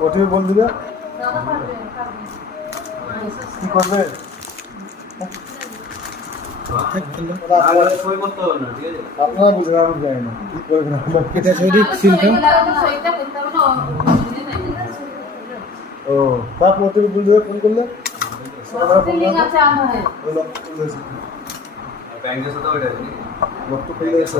OTV বল দিলে কি করবে? আপনারা বুঝবেন, আমি জানি না কি করবেন। এটা শরীর ও তারপর ওটিভি বল দিলে ফোন করলে রক্ত পেয়ে গেছে